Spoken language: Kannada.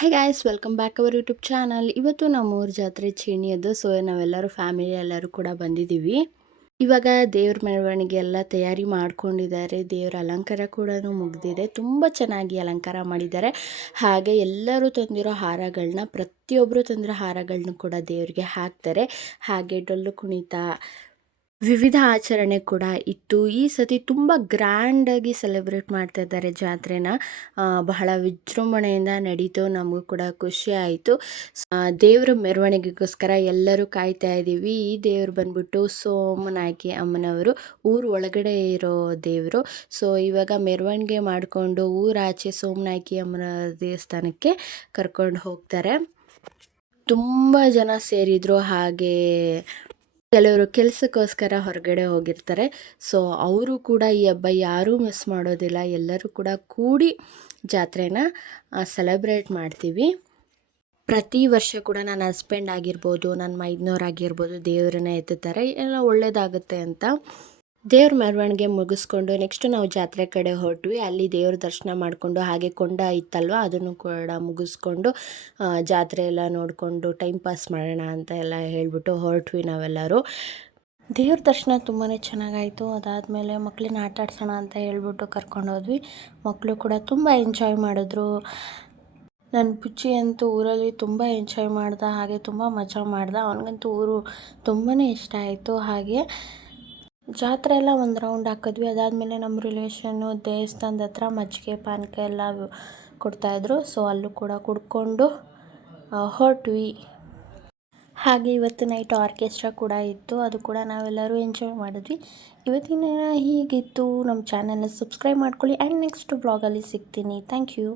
High guys welcome back our YouTube channel. ಇವತ್ತು ನಮ್ಮೂರ ಜಾತ್ರೆ ಚೀಣಿಯದ್ದು. ಸೊ ನಾವೆಲ್ಲರೂ ಫ್ಯಾಮಿಲಿ ಎಲ್ಲರೂ ಕೂಡ ಬಂದಿದ್ದೀವಿ. ಇವಾಗ ದೇವ್ರ ಮೆರವಣಿಗೆ ಎಲ್ಲ ತಯಾರಿ ಮಾಡ್ಕೊಂಡಿದ್ದಾರೆ. ದೇವ್ರ ಅಲಂಕಾರ ಕೂಡ ಮುಗಿದಿದೆ. ತುಂಬ ಚೆನ್ನಾಗಿ ಅಲಂಕಾರ ಮಾಡಿದ್ದಾರೆ. ಹಾಗೆ ಎಲ್ಲರೂ ತಂದಿರೋ ಹಾರಗಳನ್ನ ಪ್ರತಿಯೊಬ್ಬರು ತಂದಿರೋ ಹಾರಗಳನ್ನ ಕೂಡ ದೇವರಿಗೆ ಹಾಕ್ತಾರೆ. ಹಾಗೆ ಡೊಳ್ಳು ಕುಣಿತ ವಿವಿಧ ಆಚರಣೆ ಕೂಡ ಇತ್ತು. ಈ ಸತಿ ತುಂಬ ಗ್ರ್ಯಾಂಡಾಗಿ ಸೆಲೆಬ್ರೇಟ್ ಮಾಡ್ತಾ ಇದ್ದಾರೆ ಜಾತ್ರೆನ. ಬಹಳ ವಿಜೃಂಭಣೆಯಿಂದ ನಡೀತು. ನಮಗೂ ಕೂಡ ಖುಷಿ ಆಯಿತು. ದೇವರ ಮೆರವಣಿಗೆಗೋಸ್ಕರ ಎಲ್ಲರೂ ಕಾಯ್ತಾ ಇದ್ದೀವಿ. ಈ ದೇವರು ಬಂದ್ಬಿಟ್ಟು ಸೋಮನಾಯಕಿ ಅಮ್ಮನವರು, ಊರು ಒಳಗಡೆ ಇರೋ ದೇವರು. ಸೊ ಇವಾಗ ಮೆರವಣಿಗೆ ಮಾಡಿಕೊಂಡು ಊರಾಚೆ ಸೋಮನಾಯಕಿ ಅಮ್ಮನ ದೇವಸ್ಥಾನಕ್ಕೆ ಕರ್ಕೊಂಡು ಹೋಗ್ತಾರೆ. ತುಂಬ ಜನ ಸೇರಿದ್ರು. ಹಾಗೆ ಕೆಲವರು ಕೆಲಸಕ್ಕೋಸ್ಕರ ಹೊರಗಡೆ ಹೋಗಿರ್ತಾರೆ. ಸೊ ಅವರು ಕೂಡ ಈ ಹಬ್ಬ ಯಾರೂ ಮಿಸ್ ಮಾಡೋದಿಲ್ಲ. ಎಲ್ಲರೂ ಕೂಡ ಕೂಡಿ ಜಾತ್ರೆನ ಸೆಲೆಬ್ರೇಟ್ ಮಾಡ್ತೀವಿ. ಪ್ರತಿ ವರ್ಷ ಕೂಡ ನನ್ನ ಹಸ್ಬೆಂಡ್ ಆಗಿರ್ಬೋದು, ನನ್ನ ಮೈದ್ನವ್ರಾಗಿರ್ಬೋದು ದೇವರನ್ನ ಎತ್ತುತ್ತಾರೆ, ಎಲ್ಲ ಒಳ್ಳೆಯದಾಗುತ್ತೆ ಅಂತ. ದೇವ್ರ ಮೆರವಣಿಗೆ ಮುಗಿಸ್ಕೊಂಡು ನೆಕ್ಸ್ಟ್ ನಾವು ಜಾತ್ರೆ ಕಡೆ ಹೊರಟ್ವಿ. ಅಲ್ಲಿ ದೇವ್ರ ದರ್ಶನ ಮಾಡಿಕೊಂಡು ಹಾಗೆ ಕೊಂಡ ಇತ್ತಲ್ವ ಅದನ್ನು ಕೂಡ ಮುಗಿಸ್ಕೊಂಡು ಜಾತ್ರೆ ಎಲ್ಲ ನೋಡಿಕೊಂಡು ಟೈಮ್ ಪಾಸ್ ಮಾಡೋಣ ಅಂತ ಎಲ್ಲ ಹೇಳಿಬಿಟ್ಟು ಹೊರಟ್ವಿ ನಾವೆಲ್ಲರೂ. ದೇವ್ರ ದರ್ಶನ ತುಂಬಾ ಚೆನ್ನಾಗಾಯಿತು. ಅದಾದಮೇಲೆ ಮಕ್ಕಳನ್ನ ಆಟ ಆಡ್ಸೋಣ ಅಂತ ಹೇಳ್ಬಿಟ್ಟು ಕರ್ಕೊಂಡೋದ್ವಿ. ಮಕ್ಕಳು ಕೂಡ ತುಂಬ ಎಂಜಾಯ್ ಮಾಡಿದ್ರು. ನನ್ನ ಪುಚ್ಚಿ ಅಂತೂ ಊರಲ್ಲಿ ತುಂಬ ಎಂಜಾಯ್ ಮಾಡ್ದ, ಹಾಗೆ ತುಂಬ ಮಜಾ ಮಾಡ್ದ. ಅವನಿಗಂತೂ ಊರು ತುಂಬಾ ಇಷ್ಟ ಆಯಿತು. ಹಾಗೆ ಜಾತ್ರೆ ಎಲ್ಲ ಒಂದು ರೌಂಡ್ ಹಾಕಿದ್ವಿ. ಅದಾದಮೇಲೆ ನಮ್ಮ ರಿಲೇಷನ್ನು ದೇವಸ್ಥಾನದ ಹತ್ರ ಮಜ್ಜಿಗೆ ಪಾನಕ ಎಲ್ಲ ಕೊಡ್ತಾಯಿದ್ರು. ಸೊ ಅಲ್ಲೂ ಕೂಡ ಕುಡ್ಕೊಂಡು ಹೊರಟ್ವಿ. ಹಾಗೆ ಇವತ್ತು ನೈಟ್ ಆರ್ಕೆಸ್ಟ್ರಾ ಕೂಡ ಇತ್ತು. ಅದು ಕೂಡ ನಾವೆಲ್ಲರೂ ಎಂಜಾಯ್ ಮಾಡಿದ್ವಿ. ಇವತ್ತಿನ ಹೀಗಿತ್ತು. ನಮ್ಮ ಚಾನಲ್ನ ಸಬ್ಸ್ಕ್ರೈಬ್ ಮಾಡ್ಕೊಳ್ಳಿ ಆ್ಯಂಡ್ ನೆಕ್ಸ್ಟ್ ಬ್ಲಾಗಲ್ಲಿ ಸಿಗ್ತೀನಿ. Thank you.